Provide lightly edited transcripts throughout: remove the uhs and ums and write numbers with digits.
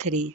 3।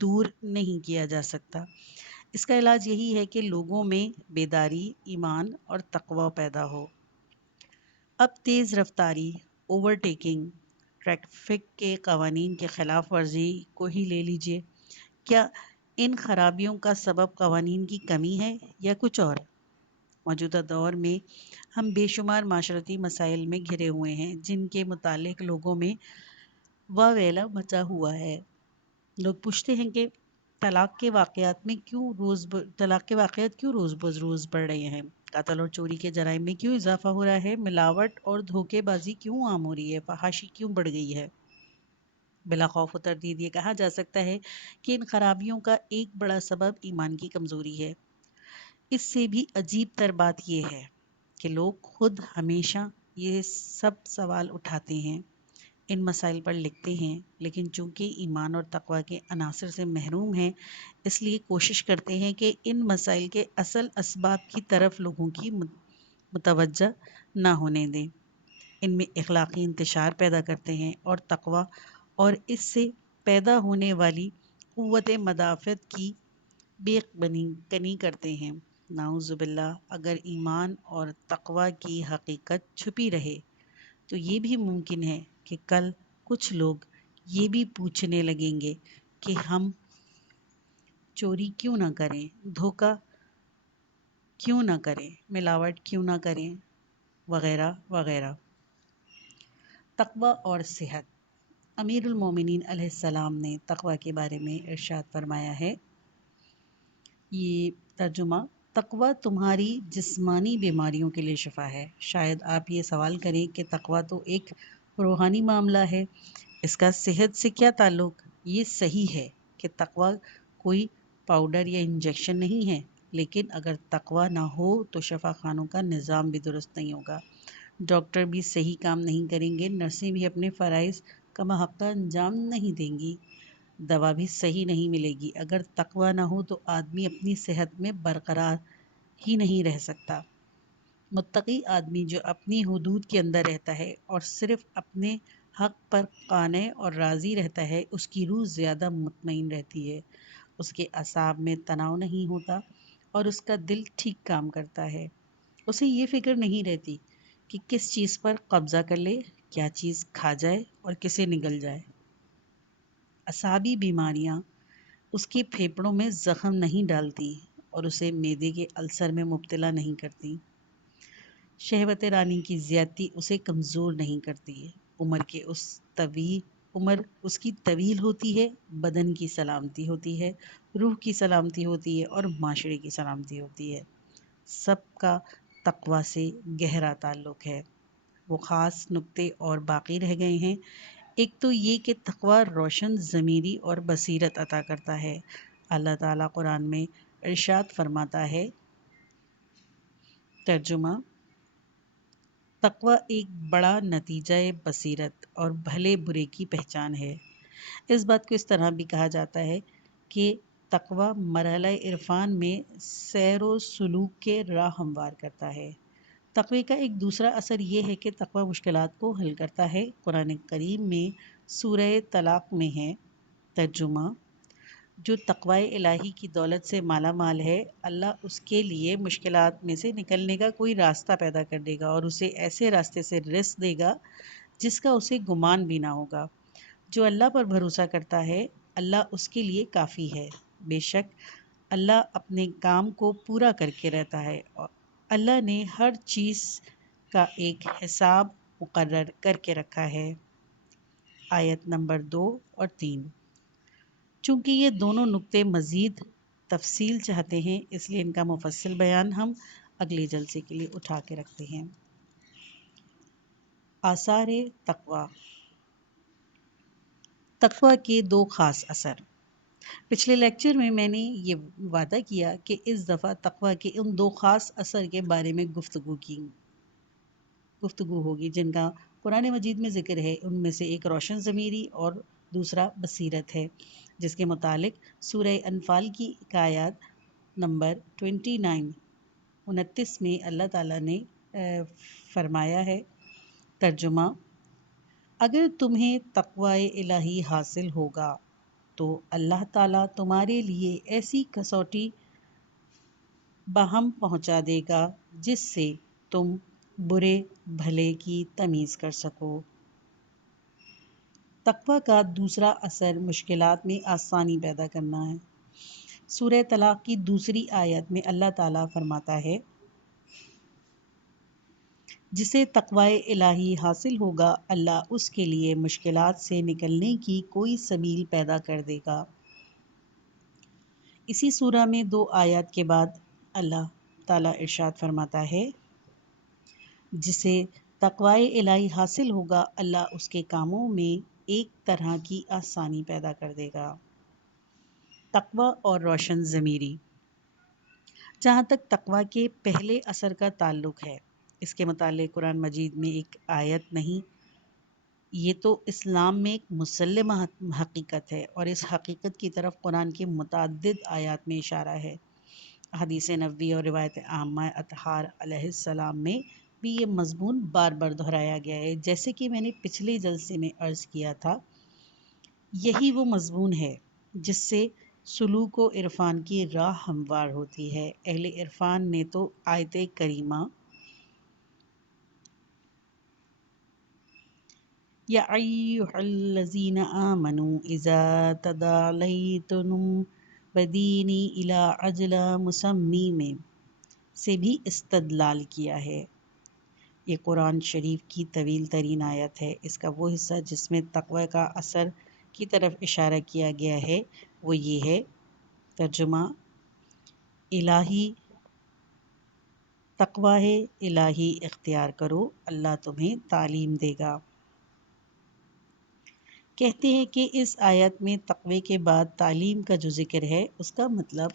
دور نہیں کیا جا سکتا۔ اس کا علاج یہی ہے کہ لوگوں میں بیداری، ایمان اور تقوی پیدا ہو۔ اب تیز رفتاری، اوورٹیکنگ، ٹریفک کے قوانین کے خلاف ورزی کو ہی لے لیجئے۔ کیا ان خرابیوں کا سبب قوانین کی کمی ہے یا کچھ اور؟ موجودہ دور میں ہم بے شمار معاشرتی مسائل میں گھرے ہوئے ہیں جن کے متعلق لوگوں میں واویلا مچا ہوا ہے۔ لوگ پوچھتے ہیں کہ طلاق کے واقعات کیوں روز بروز بڑھ رہے ہیں؟ قتل اور چوری کے جرائم میں کیوں اضافہ ہو رہا ہے؟ ملاوٹ اور دھوکے بازی کیوں عام ہو رہی ہے؟ فحاشی کیوں بڑھ گئی ہے؟ بلا خوف و تردید یہ کہا جا سکتا ہے کہ ان خرابیوں کا ایک بڑا سبب ایمان کی کمزوری ہے۔ اس سے بھی عجیب تر بات یہ ہے کہ لوگ خود ہمیشہ یہ سب سوال اٹھاتے ہیں، ان مسائل پر لکھتے ہیں، لیکن چونکہ ایمان اور تقوی کے عناصر سے محروم ہیں، اس لیے کوشش کرتے ہیں کہ ان مسائل کے اصل اسباب کی طرف لوگوں کی متوجہ نہ ہونے دیں۔ ان میں اخلاقی انتشار پیدا کرتے ہیں اور تقوی اور اس سے پیدا ہونے والی قوت مدافعت کی بے کنی کرتے ہیں۔ نعوذ باللہ، اگر ایمان اور تقوی کی حقیقت چھپی رہے تو یہ بھی ممکن ہے کہ کل کچھ لوگ یہ بھی پوچھنے لگیں گے کہ ہم چوری کیوں نہ کریں، دھوکہ کیوں نہ کریں، ملاوٹ کیوں نہ کریں، وغیرہ وغیرہ۔ تقوی اور صحت۔ امیر المومنین علیہ السلام نے تقوی کے بارے میں ارشاد فرمایا ہے، یہ ترجمہ: تقوی تمہاری جسمانی بیماریوں کے لیے شفا ہے۔ شاید آپ یہ سوال کریں کہ تقوی تو ایک روحانی معاملہ ہے، اس کا صحت سے کیا تعلق؟ یہ صحیح ہے کہ تقوی کوئی پاؤڈر یا انجیکشن نہیں ہے، لیکن اگر تقوی نہ ہو تو شفا خانوں کا نظام بھی درست نہیں ہوگا، ڈاکٹر بھی صحیح کام نہیں کریں گے، نرسیں بھی اپنے فرائض کماحقہ انجام نہیں دیں گی، دوا بھی صحیح نہیں ملے گی۔ اگر تقوی نہ ہو تو آدمی اپنی صحت میں برقرار ہی نہیں رہ سکتا۔ متقی آدمی جو اپنی حدود کے اندر رہتا ہے اور صرف اپنے حق پر قانع اور راضی رہتا ہے، اس کی روح زیادہ مطمئن رہتی ہے، اس کے اعصاب میں تناؤ نہیں ہوتا اور اس کا دل ٹھیک کام کرتا ہے۔ اسے یہ فکر نہیں رہتی کہ کس چیز پر قبضہ کر لے، کیا چیز کھا جائے اور کسے نگل جائے۔ اعصابی بیماریاں اس کے پھیپھڑوں میں زخم نہیں ڈالتی اور اسے معدے کے السر میں مبتلا نہیں کرتی۔ شہوت رانی کی زیادتی اسے کمزور نہیں کرتی۔ عمر اس کی طویل ہوتی ہے، بدن کی سلامتی ہوتی ہے، روح کی سلامتی ہوتی ہے اور معاشرے کی سلامتی ہوتی ہے۔ سب کا تقوی سے گہرا تعلق ہے۔ وہ خاص نکتے اور باقی رہ گئے ہیں۔ ایک تو یہ کہ تقوی روشن ضمیری اور بصیرت عطا کرتا ہے۔ اللہ تعالیٰ قرآن میں ارشاد فرماتا ہے، ترجمہ: تقوی ایک بڑا نتیجہ بصیرت اور بھلے برے کی پہچان ہے۔ اس بات کو اس طرح بھی کہا جاتا ہے کہ تقوی مرحلہ عرفان میں سیر و سلوک کے راہ ہموار کرتا ہے۔ تقوی کا ایک دوسرا اثر یہ ہے کہ تقوی مشکلات کو حل کرتا ہے۔ قرآن کریم میں سورہ طلاق میں ہے، ترجمہ: جو تقوی الہی کی دولت سے مالا مال ہے، اللہ اس کے لیے مشکلات میں سے نکلنے کا کوئی راستہ پیدا کر دے گا اور اسے ایسے راستے سے رزق دے گا جس کا اسے گمان بھی نہ ہوگا۔ جو اللہ پر بھروسہ کرتا ہے، اللہ اس کے لیے کافی ہے۔ بے شک اللہ اپنے کام کو پورا کر کے رہتا ہے اور اللہ نے ہر چیز کا ایک حساب مقرر کر کے رکھا ہے۔ آیت نمبر 2 اور 3۔ چونکہ یہ دونوں نکتے مزید تفصیل چاہتے ہیں، اس لیے ان کا مفصل بیان ہم اگلے جلسے کے لیے اٹھا کے رکھتے ہیں۔ آثار تقوی۔ تقوی کے 2 خاص اثر۔ پچھلے لیکچر میں نے یہ وعدہ کیا کہ اس دفعہ تقوی کے ان 2 خاص اثر کے بارے میں گفتگو ہوگی جن کا قرآن مجید میں ذکر ہے۔ ان میں سے ایک روشن ضمیری اور دوسرا بصیرت ہے، جس کے متعلق سورہ انفال کی آیات نمبر 29 میں اللہ تعالیٰ نے فرمایا ہے، ترجمہ: اگر تمہیں تقوی الہی حاصل ہوگا تو اللہ تعالیٰ تمہارے لیے ایسی کسوٹی بہم پہنچا دے گا جس سے تم برے بھلے کی تمیز کر سکو۔ تقوی کا دوسرا اثر مشکلات میں آسانی پیدا کرنا ہے۔ سورہ طلاق کی دوسری آیت میں اللہ تعالیٰ فرماتا ہے، جسے تقوی الہی حاصل ہوگا اللہ اس کے لیے مشکلات سے نکلنے کی کوئی سبیل پیدا کر دے گا۔ اسی سورہ میں 2 آیات کے بعد اللہ تعالیٰ ارشاد فرماتا ہے، جسے تقوی الہی حاصل ہوگا اللہ اس کے کاموں میں ایک طرح کی آسانی پیدا کر دے گا۔ تقوی اور روشن ضمیری۔ جہاں تک تقوی کے پہلے اثر کا تعلق ہے، اس کے متعلق قرآن مجید میں ایک آیت نہیں، یہ تو اسلام میں ایک مسلمہ حقیقت ہے، اور اس حقیقت کی طرف قرآن کے متعدد آیات میں اشارہ ہے۔ حدیث نبوی اور روایت عامہ اطہار علیہ السلام میں بھی یہ مضمون بار بار دہرایا گیا ہے۔ جیسے کہ میں نے پچھلے جلسے میں عرض کیا تھا، یہی وہ مضمون ہے جس سے سلوک و عرفان کی راہ ہموار ہوتی ہے۔ اہل عرفان نے تو آیت کریمہ یا ایھا الذین آمنوا اذا تدالیتم بدین الی اجل مسمی میں سے بھی استدلال کیا ہے۔ یہ قرآن شریف کی طویل ترین آیت ہے۔ اس کا وہ حصہ جس میں تقوی کا اثر کی طرف اشارہ کیا گیا ہے وہ یہ ہے۔ ترجمہ: الہی تقوی ہے، الہی اختیار کرو، اللہ تمہیں تعلیم دے گا۔ کہتے ہیں کہ اس آیت میں تقوی کے بعد تعلیم کا جو ذکر ہے، اس کا مطلب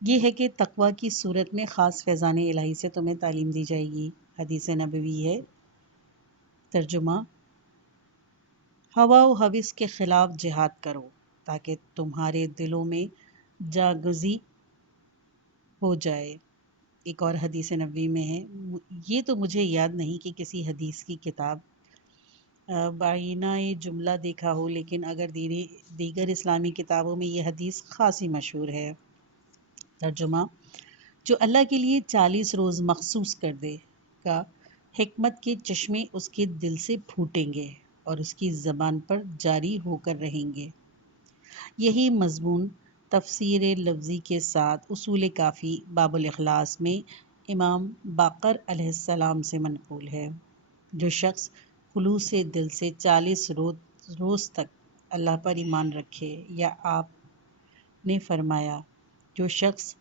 یہ ہے کہ تقوی کی صورت میں خاص فیضان الہی سے تمہیں تعلیم دی جائے گی۔ حدیث نبوی ہے۔ ترجمہ: ہوا و ہوس کے خلاف جہاد کرو تاکہ تمہارے دلوں میں جاگزی ہو جائے۔ ایک اور حدیث نبوی میں ہے، یہ تو مجھے یاد نہیں کہ کسی حدیث کی کتاب بعینہ جملہ دیکھا ہو، لیکن اگر دیگر اسلامی کتابوں میں یہ حدیث خاصی مشہور ہے۔ ترجمہ: جو اللہ کے لیے 40 روز مخصوص کر دے گا، حکمت کے چشمے اس کے دل سے پھوٹیں گے اور اس کی زبان پر جاری ہو کر رہیں گے۔ یہی مضمون تفسیر لفظی کے ساتھ اصول کافی باب الاخلاص میں امام باقر علیہ السلام سے منقول ہے۔ جو شخص خلوص دل سے 40 روز تک اللہ پر ایمان رکھے، یا آپ نے فرمایا جو شخص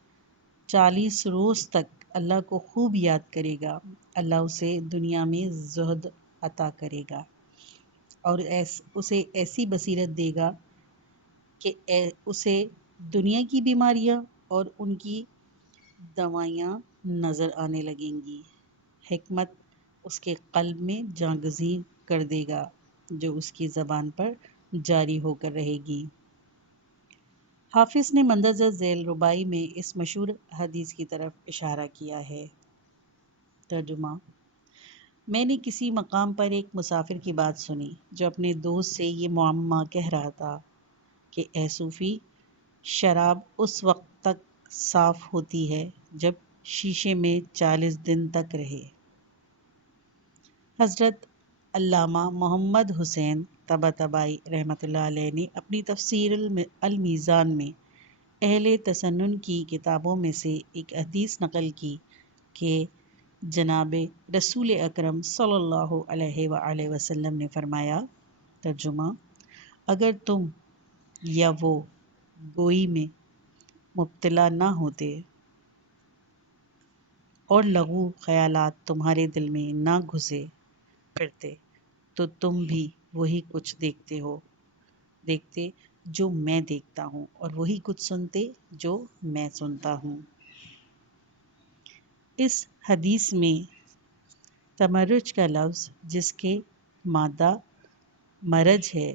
40 روز تک اللہ کو خوب یاد کرے گا، اللہ اسے دنیا میں زہد عطا کرے گا اور اسے ایسی بصیرت دے گا کہ اسے دنیا کی بیماریاں اور ان کی دوائیاں نظر آنے لگیں گی۔ حکمت اس کے قلب میں جاگزی کر دے گا جو اس کی زبان پر جاری ہو کر رہے گی۔ حافظ نے مندرجہ ذیل رباعی میں اس مشہور حدیث کی طرف اشارہ کیا ہے۔ ترجمہ: میں نے کسی مقام پر ایک مسافر کی بات سنی جو اپنے دوست سے یہ معمہ کہہ رہا تھا کہ اے صوفی، شراب اس وقت تک صاف ہوتی ہے جب شیشے میں 40 دن تک رہے۔ حضرت علامہ محمد حسین طباطبائی رحمۃ اللہ علیہ نے اپنی تفسیر المیزان میں اہل تسنن کی کتابوں میں سے ایک حدیث نقل کی کہ جناب رسول اکرم صلی اللہ علیہ وآلہ وسلم نے فرمایا۔ ترجمہ: اگر تم یا وہ گوئی میں مبتلا نہ ہوتے اور لغو خیالات تمہارے دل میں نہ گھسے پھرتے تو تم بھی وہی کچھ دیکھتے جو میں دیکھتا ہوں، اور وہی کچھ سنتے جو میں سنتا ہوں۔ اس حدیث میں تمرج کا لفظ جس کے مادہ مرج ہے،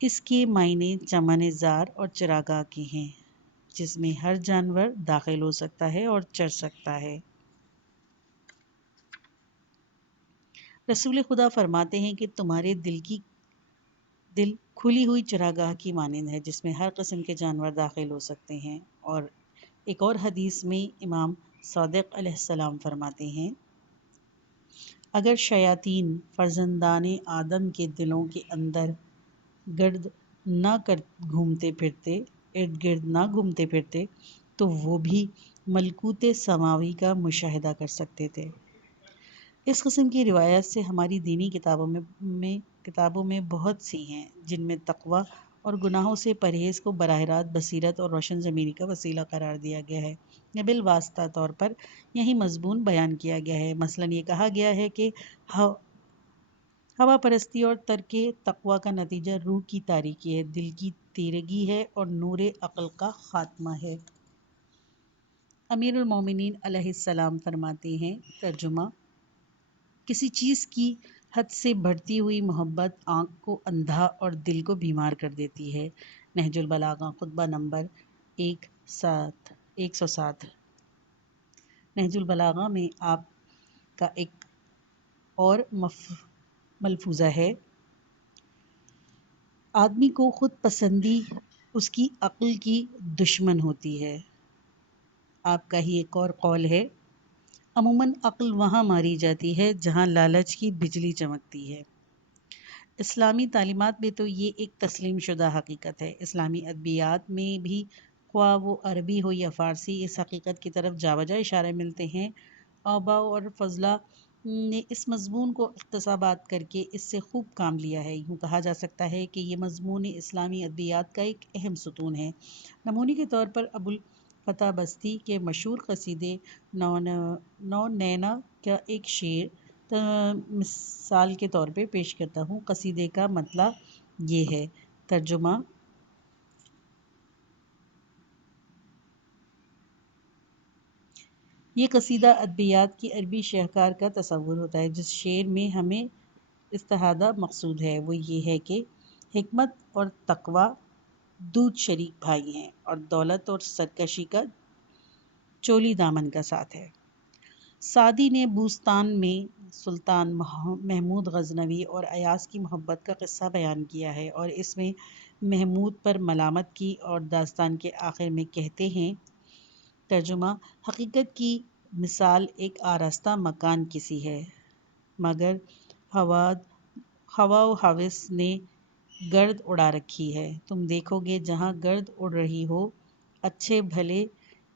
اس کے معنی چمن زار اور چراگاہ کے ہیں، جس میں ہر جانور داخل ہو سکتا ہے اور چر سکتا ہے۔ رسول خدا فرماتے ہیں کہ تمہارے دل کی دل کھلی ہوئی چراگاہ کی مانند ہے جس میں ہر قسم کے جانور داخل ہو سکتے ہیں۔ اور ایک اور حدیث میں امام صادق علیہ السلام فرماتے ہیں، اگر شیاطین فرزندان آدم کے دلوں کے اندر گرد نہ گھومتے پھرتے ارد گرد نہ گھومتے پھرتے تو وہ بھی ملکوت سماوی کا مشاہدہ کر سکتے تھے۔ اس قسم کی روایات سے ہماری دینی کتابوں میں بہت سی ہیں جن میں تقوی اور گناہوں سے پرہیز کو براہ راست بصیرت اور روشن ضمیری کا وسیلہ قرار دیا گیا ہے یا بالواسطہ طور پر یہی مضمون بیان کیا گیا ہے۔ مثلاً یہ کہا گیا ہے کہ ہوا پرستی اور ترک تقوی کا نتیجہ روح کی تاریکی ہے، دل کی تیرگی ہے اور نور عقل کا خاتمہ ہے۔ امیر المومنین علیہ السلام فرماتے ہیں، ترجمہ: کسی چیز کی حد سے بڑھتی ہوئی محبت آنکھ کو اندھا اور دل کو بیمار کر دیتی ہے۔ نہج البلاغہ، خطبہ نمبر 107۔ نہج البلاغہ میں آپ کا ایک اور ملفوظہ ہے، آدمی کو خود پسندی اس کی عقل کی دشمن ہوتی ہے۔ آپ کا ہی ایک اور قول ہے، عموماً عقل وہاں ماری جاتی ہے جہاں لالچ کی بجلی چمکتی ہے۔ اسلامی تعلیمات میں تو یہ ایک تسلیم شدہ حقیقت ہے۔ اسلامی ادبیات میں بھی خواہ وہ عربی ہو یا فارسی، اس حقیقت کی طرف جا بجا اشارے ملتے ہیں۔ آباء اور فضلاء نے اس مضمون کو اقتباسات کر کے اس سے خوب کام لیا ہے۔ یوں کہا جا سکتا ہے کہ یہ مضمون اسلامی ادبیات کا ایک اہم ستون ہے۔ نمونے کے طور پر ابو الفتح بستی کے مشہور قصیدے نو نینا کا ایک شعر مثال کے طور پہ پیش کرتا ہوں۔ قصیدے کا مطلع یہ ہے، ترجمہ: یہ قصیدہ ادبیات کی عربی شاہکار کا تصور ہوتا ہے۔ جس شعر میں ہمیں استفادہ مقصود ہے وہ یہ ہے کہ حکمت اور تقوی دودھ شریک بھائی ہیں اور دولت اور سرکشی کا چولی دامن کا ساتھ ہے۔ سعدی نے بوستان میں سلطان محمود غزنوی اور ایاز کی محبت کا قصہ بیان کیا ہے اور اس میں محمود پر ملامت کی اور داستان کے آخر میں کہتے ہیں، ترجمہ: حقیقت کی مثال ایک آراستہ مکان کی سی ہے، مگر ہوا و ہوس نے گرد اڑا رکھی ہے۔ تم دیکھو گے جہاں گرد اڑ رہی ہو، اچھے بھلے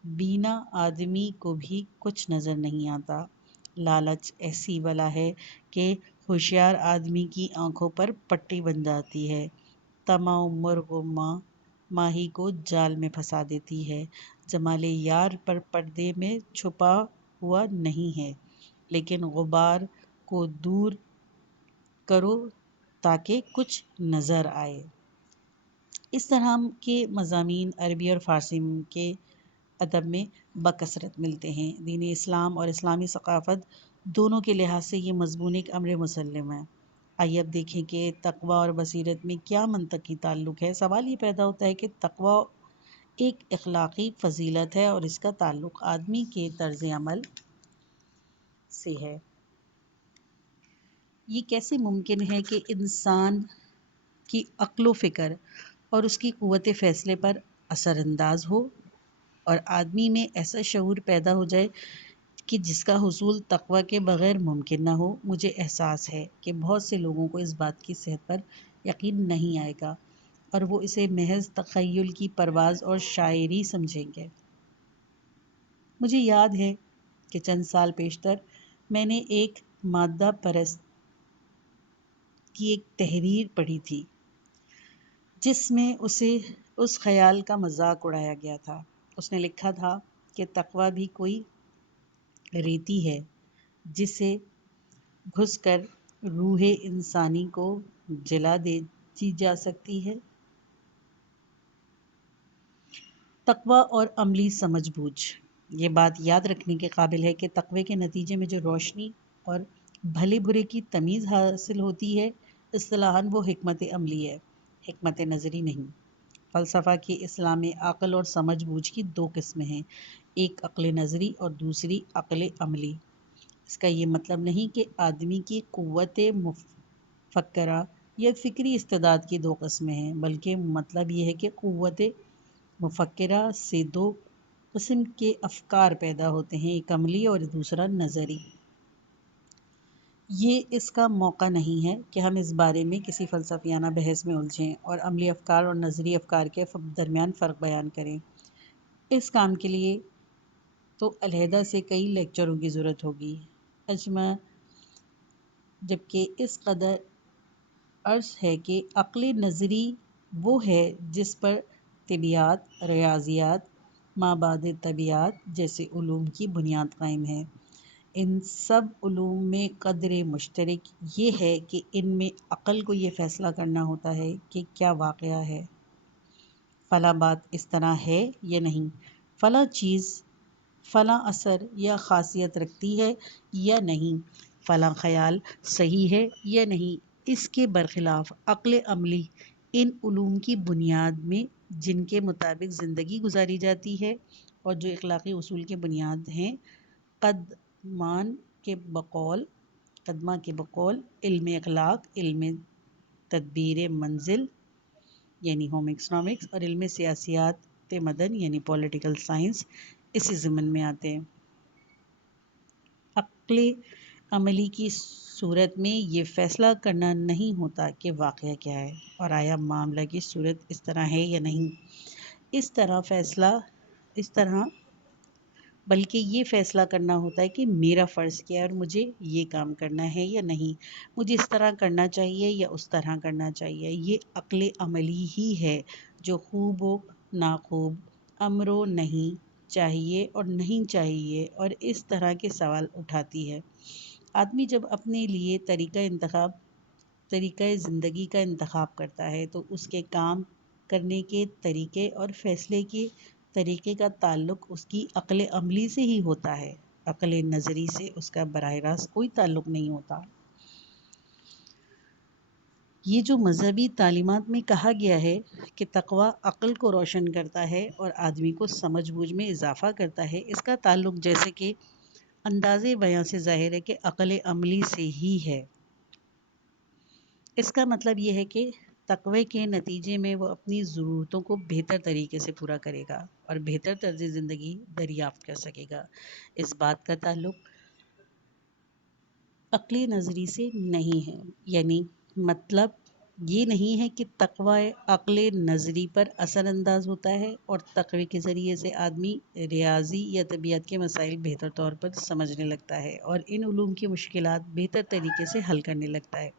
بینا آدمی کو بھی کچھ نظر نہیں آتا۔ لالچ ایسی بلا ہے کہ ہوشیار آدمی کی آنکھوں پر پٹی بن جاتی ہے۔ طمع مرغ و ماہی کو جال میں پھنسا دیتی ہے۔ جمال یار پر پردے میں چھپا ہوا نہیں ہے، لیکن غبار کو دور کرو تاکہ کچھ نظر آئے۔ اس طرح کے مضامین عربی اور فارسی کے ادب میں بکثرت ملتے ہیں۔ دین اسلام اور اسلامی ثقافت دونوں کے لحاظ سے یہ مضمون ایک امر مسلم ہے۔ آئیے اب دیکھیں کہ تقوی اور بصیرت میں کیا منطقی تعلق ہے۔ سوال یہ پیدا ہوتا ہے کہ تقوی ایک اخلاقی فضیلت ہے اور اس کا تعلق آدمی کے طرز عمل سے ہے۔ یہ کیسے ممکن ہے کہ انسان کی عقل و فکر اور اس کی قوت فیصلے پر اثر انداز ہو اور آدمی میں ایسا شعور پیدا ہو جائے کہ جس کا حصول تقوی کے بغیر ممکن نہ ہو؟ مجھے احساس ہے کہ بہت سے لوگوں کو اس بات کی صحت پر یقین نہیں آئے گا اور وہ اسے محض تخیل کی پرواز اور شاعری سمجھیں گے۔ مجھے یاد ہے کہ چند سال پیشتر میں نے ایک مادہ پرست کی ایک تحریر پڑھی تھی جس میں اسے اس خیال کا مذاق اڑایا گیا تھا۔ اس نے لکھا تھا کہ تقوی بھی کوئی ریتی ہے جسے گھس کر روح انسانی کو جلا دی جا سکتی ہے۔ تقوی اور عملی سمجھ بوجھ۔ یہ بات یاد رکھنے کے قابل ہے کہ تقوی کے نتیجے میں جو روشنی اور بھلے برے کی تمیز حاصل ہوتی ہے، اصطلاحاً وہ حکمت عملی ہے، حکمت نظری نہیں۔ فلسفہ کی اصطلاح میں عقل اور سمجھ بوجھ کی دو قسمیں ہیں، ایک عقل نظری اور دوسری عقل عملی۔ اس کا یہ مطلب نہیں کہ آدمی کی قوت مفکرہ یہ فکری استعداد کی دو قسمیں ہیں، بلکہ مطلب یہ ہے کہ قوت مفکرہ سے دو قسم کے افکار پیدا ہوتے ہیں، ایک عملی اور دوسرا نظری۔ یہ اس کا موقع نہیں ہے کہ ہم اس بارے میں کسی فلسفیانہ بحث میں الجھیں اور عملی افکار اور نظری افکار کے درمیان فرق بیان کریں۔ اس کام کے لیے تو علیحدہ سے کئی لیکچروں کی ضرورت ہوگی، اجمع جبکہ اس قدر عرض ہے کہ عقل نظری وہ ہے جس پر طبیعیات، ریاضیات، مابعد طبیعیات جیسے علوم کی بنیاد قائم ہے۔ ان سب علوم میں قدر مشترک یہ ہے کہ ان میں عقل کو یہ فیصلہ کرنا ہوتا ہے کہ کیا واقعہ ہے، فلاں بات اس طرح ہے یا نہیں، فلاں چیز فلاں اثر یا خاصیت رکھتی ہے یا نہیں، فلاں خیال صحیح ہے یا نہیں۔ اس کے برخلاف عقل عملی ان علوم کی بنیاد میں جن کے مطابق زندگی گزاری جاتی ہے اور جو اخلاقی اصول کے بنیاد ہیں، قدمہ کے بقول علم اخلاق، علم تدبیر منزل یعنی ہوم اکنامکس اور علم سیاسیات مدن یعنی پولیٹیکل سائنس اسی ضمن میں آتے ہیں۔ عقل عملی کی صورت میں یہ فیصلہ کرنا نہیں ہوتا کہ واقعہ کیا ہے اور آیا معاملہ کی صورت اس طرح ہے یا نہیں، اس طرح بلکہ یہ فیصلہ کرنا ہوتا ہے کہ میرا فرض کیا ہے اور مجھے یہ کام کرنا ہے یا نہیں، مجھے اس طرح کرنا چاہیے یا اس طرح کرنا چاہیے۔ یہ عقل عملی ہی ہے جو خوب و ناخوب، امر و نہیں، چاہیے اور نہیں چاہیے اور اس طرح کے سوال اٹھاتی ہے۔ آدمی جب اپنے لیے طریقہ زندگی کا انتخاب کرتا ہے تو اس کے کام کرنے کے طریقے اور فیصلے کے طریقے کا تعلق اس کی عقل عملی سے ہی ہوتا ہے، عقل نظری سے اس کا براہ راست کوئی تعلق نہیں ہوتا۔ یہ جو مذہبی تعلیمات میں کہا گیا ہے کہ تقوی عقل کو روشن کرتا ہے اور آدمی کو سمجھ بوجھ میں اضافہ کرتا ہے، اس کا تعلق جیسے کہ انداز بیان سے ظاہر ہے کہ عقل عملی سے ہی ہے۔ اس کا مطلب یہ ہے کہ تقوی کے نتیجے میں وہ اپنی ضرورتوں کو بہتر طریقے سے پورا کرے گا اور بہتر طرز زندگی دریافت کر سکے گا۔ اس بات کا تعلق عقلی نظری سے نہیں ہے، یعنی مطلب یہ نہیں ہے کہ تقوی عقل نظری پر اثر انداز ہوتا ہے اور تقوی کے ذریعے سے آدمی ریاضی یا طبیعت کے مسائل بہتر طور پر سمجھنے لگتا ہے اور ان علوم کی مشکلات بہتر طریقے سے حل کرنے لگتا ہے۔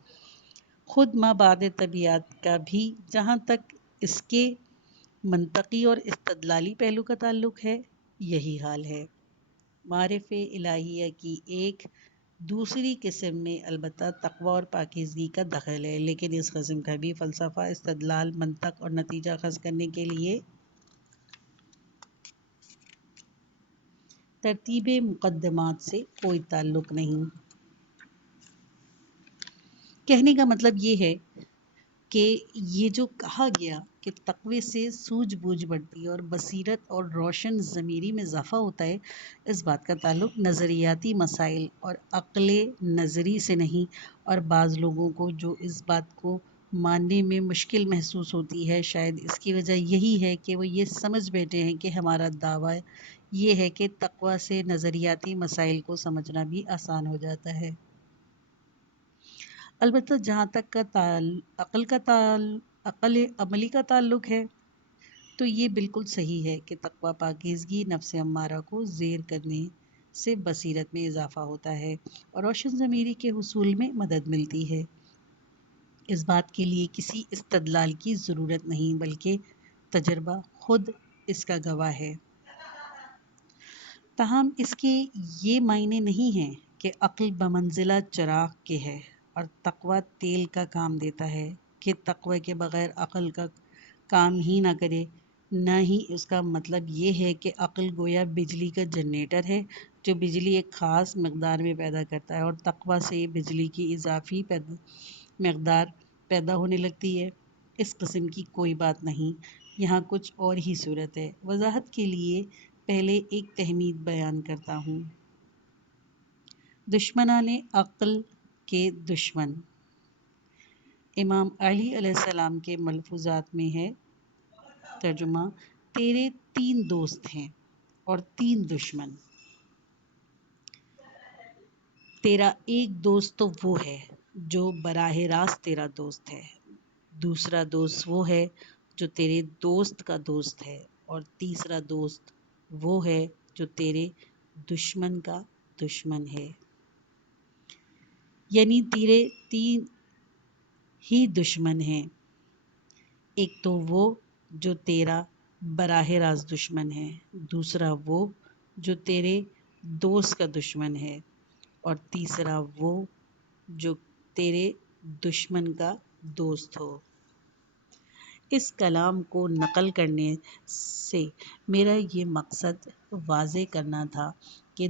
خود مابعد طبیعت کا بھی جہاں تک اس کے منطقی اور استدلالی پہلو کا تعلق ہے یہی حال ہے۔ معارف الہیہ کی ایک دوسری قسم میں البتہ تقوی اور پاکیزگی کا دخل ہے، لیکن اس قسم کا بھی فلسفہ، استدلال، منطق اور نتیجہ اخذ کرنے کے لیے ترتیب مقدمات سے کوئی تعلق نہیں۔ کہنے کا مطلب یہ ہے کہ یہ جو کہا گیا کہ تقوی سے سوجھ بوجھ بڑھتی ہے اور بصیرت اور روشن ضمیری میں اضافہ ہوتا ہے، اس بات کا تعلق نظریاتی مسائل اور عقل نظری سے نہیں، اور بعض لوگوں کو جو اس بات کو ماننے میں مشکل محسوس ہوتی ہے، شاید اس کی وجہ یہی ہے کہ وہ یہ سمجھ بیٹھے ہیں کہ ہمارا دعویٰ یہ ہے کہ تقوی سے نظریاتی مسائل کو سمجھنا بھی آسان ہو جاتا ہے۔ البتہ جہاں تک عقل عملی کا تعلق ہے تو یہ بالکل صحیح ہے کہ تقوی پاکیزگی نفس امارہ کو زیر کرنے سے بصیرت میں اضافہ ہوتا ہے اور روشن ضمیری کے حصول میں مدد ملتی ہے۔ اس بات کے لیے کسی استدلال کی ضرورت نہیں، بلکہ تجربہ خود اس کا گواہ ہے۔ تاہم اس کے یہ معنی نہیں ہیں کہ عقل بمنزلہ چراغ کے ہے اور تقوی تیل کا کام دیتا ہے، کہ تقوی کے بغیر عقل کا کام ہی نہ کرے۔ نہ ہی اس کا مطلب یہ ہے کہ عقل گویا بجلی کا جنریٹر ہے جو بجلی ایک خاص مقدار میں پیدا کرتا ہے اور تقوی سے بجلی کی اضافی مقدار پیدا ہونے لگتی ہے۔ اس قسم کی کوئی بات نہیں، یہاں کچھ اور ہی صورت ہے۔ وضاحت کے لیے پہلے ایک تہمید بیان کرتا ہوں۔ دشمنان عقل کے دشمن امام علی علیہ السلام کے ملفوظات میں ہے ترجمہ: تیرے 3 دوست ہیں اور 3 دشمن۔ تیرا ایک دوست تو وہ ہے جو براہ راست تیرا دوست ہے، دوسرا دوست وہ ہے جو تیرے دوست کا دوست ہے، اور تیسرا دوست وہ ہے جو تیرے دشمن کا دشمن ہے۔ یعنی تیرے 3 ہی دشمن ہیں، ایک تو وہ جو تیرا براہ راست دشمن ہے، دوسرا وہ جو تیرے دوست کا دشمن ہے، اور تیسرا وہ جو تیرے دشمن کا دوست ہو۔ اس کلام کو نقل کرنے سے میرا یہ مقصد واضح کرنا تھا کہ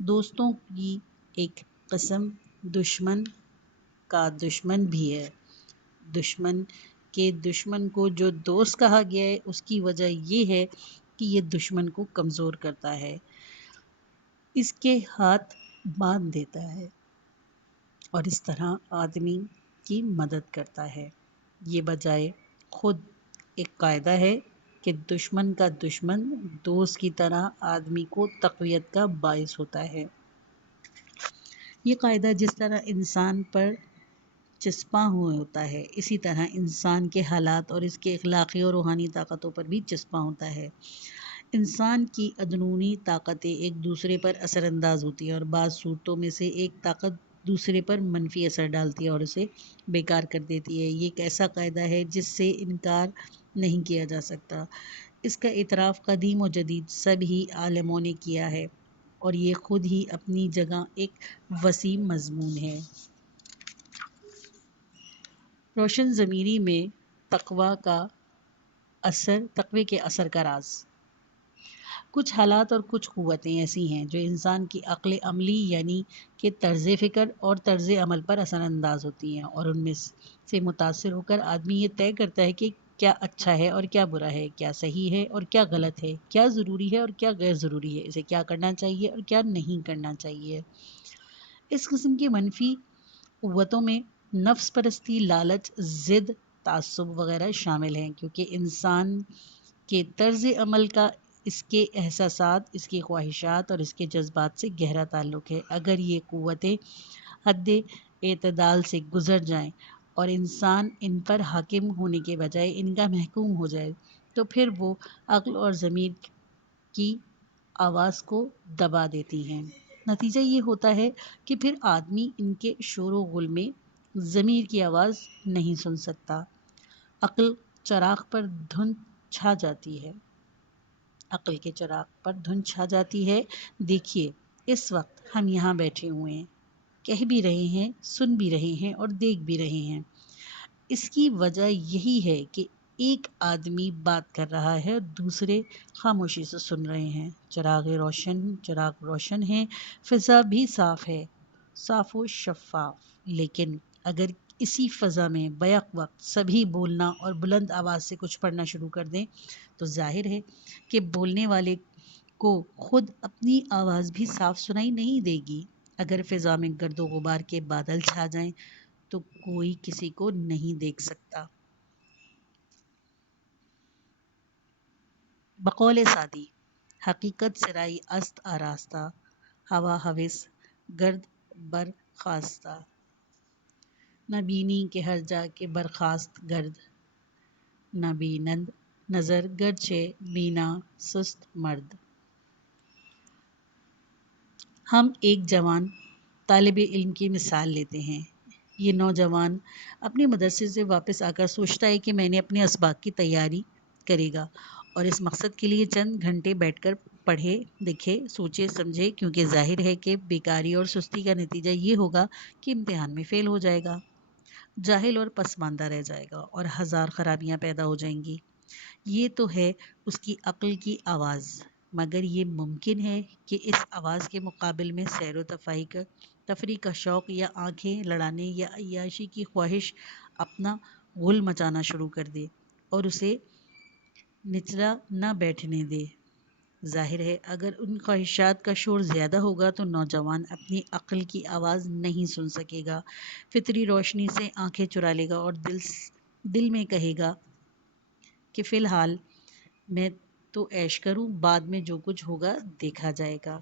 دوستوں کی ایک قسم دشمن کا دشمن بھی ہے۔ دشمن کے دشمن کو جو دوست کہا گیا ہے، اس کی وجہ یہ ہے کہ یہ دشمن کو کمزور کرتا ہے، اس کے ہاتھ باندھ دیتا ہے اور اس طرح آدمی کی مدد کرتا ہے۔ یہ بجائے خود ایک قاعدہ ہے کہ دشمن کا دشمن دوست کی طرح آدمی کو تقویت کا باعث ہوتا ہے۔ یہ قاعدہ جس طرح انسان پر چسپاں ہوتا ہے، اسی طرح انسان کے حالات اور اس کے اخلاقی اور روحانی طاقتوں پر بھی چسپاں ہوتا ہے۔ انسان کی اندرونی طاقتیں ایک دوسرے پر اثر انداز ہوتی ہیں، اور بعض صورتوں میں سے ایک طاقت دوسرے پر منفی اثر ڈالتی ہے اور اسے بیکار کر دیتی ہے۔ یہ ایک ایسا قاعدہ ہے جس سے انکار نہیں کیا جا سکتا۔ اس کا اعتراف قدیم و جدید سبھی عالموں نے کیا ہے، اور یہ خود ہی اپنی جگہ ایک وسیع مضمون ہے۔ روشن ضمیری میں تقوی کے اثر کا راز۔ کچھ حالات اور کچھ قوتیں ایسی ہیں جو انسان کی عقل عملی یعنی کہ طرز فکر اور طرز عمل پر اثر انداز ہوتی ہیں، اور ان میں سے متاثر ہو کر آدمی یہ طے کرتا ہے کہ کیا اچھا ہے اور کیا برا ہے، کیا صحیح ہے اور کیا غلط ہے، کیا ضروری ہے اور کیا غیر ضروری ہے، اسے کیا کرنا چاہیے اور کیا نہیں کرنا چاہیے۔ اس قسم کی منفی قوتوں میں نفس پرستی، لالچ، ضد، تعصب وغیرہ شامل ہیں، کیونکہ انسان کے طرز عمل کا اس کے احساسات، اس کی خواہشات اور اس کے جذبات سے گہرا تعلق ہے۔ اگر یہ قوتیں حد اعتدال سے گزر جائیں اور انسان ان پر حاکم ہونے کے بجائے ان کا محکوم ہو جائے، تو پھر وہ عقل اور ضمیر کی آواز کو دبا دیتی ہیں۔ نتیجہ یہ ہوتا ہے کہ پھر آدمی ان کے شور و غل میں ضمیر کی آواز نہیں سن سکتا۔ عقل چراغ پر دھند چھا جاتی ہے۔ عقل کے چراغ پر دھند چھا جاتی ہے۔ دیکھیے، اس وقت ہم یہاں بیٹھے ہوئے ہیں، کہہ بھی رہے ہیں، سن بھی رہے ہیں اور دیکھ بھی رہے ہیں۔ اس کی وجہ یہی ہے کہ ایک آدمی بات کر رہا ہے اور دوسرے خاموشی سے سن رہے ہیں۔ چراغ روشن ہے، فضا بھی صاف ہے، صاف و شفاف، لیکن اگر اسی فضا میں بیک وقت سبھی بولنا اور بلند آواز سے کچھ پڑھنا شروع کر دیں تو ظاہر ہے کہ بولنے والے کو خود اپنی آواز بھی صاف سنائی نہیں دے گی۔ اگر فضا میں گرد و غبار کے بادل چھا جائیں تو کوئی کسی کو نہیں دیکھ سکتا۔ بقول سعدی: حقیقت سرائی است آراستہ، ہوا ہوس گرد برخاستہ۔ نہ بینی کہ ہر جا کے برخاست گرد، نہ بینند نظر گرچہ بینا سست مرد۔ ہم ایک جوان طالب علم کی مثال لیتے ہیں۔ یہ نوجوان اپنے مدرسے سے واپس آ کر سوچتا ہے کہ میں نے اپنے اسباق کی تیاری کرے گا، اور اس مقصد کے لیے چند گھنٹے بیٹھ کر پڑھے، لکھے، سوچے، سمجھے، کیونکہ ظاہر ہے کہ بیکاری اور سستی کا نتیجہ یہ ہوگا کہ امتحان میں فیل ہو جائے گا، جاہل اور پسماندہ رہ جائے گا اور ہزار خرابیاں پیدا ہو جائیں گی۔ یہ تو ہے اس کی عقل کی آواز، مگر یہ ممکن ہے کہ اس آواز کے مقابل میں سیر و تفریح کا شوق یا آنکھیں لڑانے یا عیاشی کی خواہش اپنا غل مچانا شروع کر دے اور اسے نچلا نہ بیٹھنے دے۔ ظاہر ہے اگر ان خواہشات کا شور زیادہ ہوگا تو نوجوان اپنی عقل کی آواز نہیں سن سکے گا، فطری روشنی سے آنکھیں چرا لے گا اور دل میں کہے گا کہ فی الحال میں تو عیش کروں، بعد میں جو کچھ ہوگا دیکھا جائے گا۔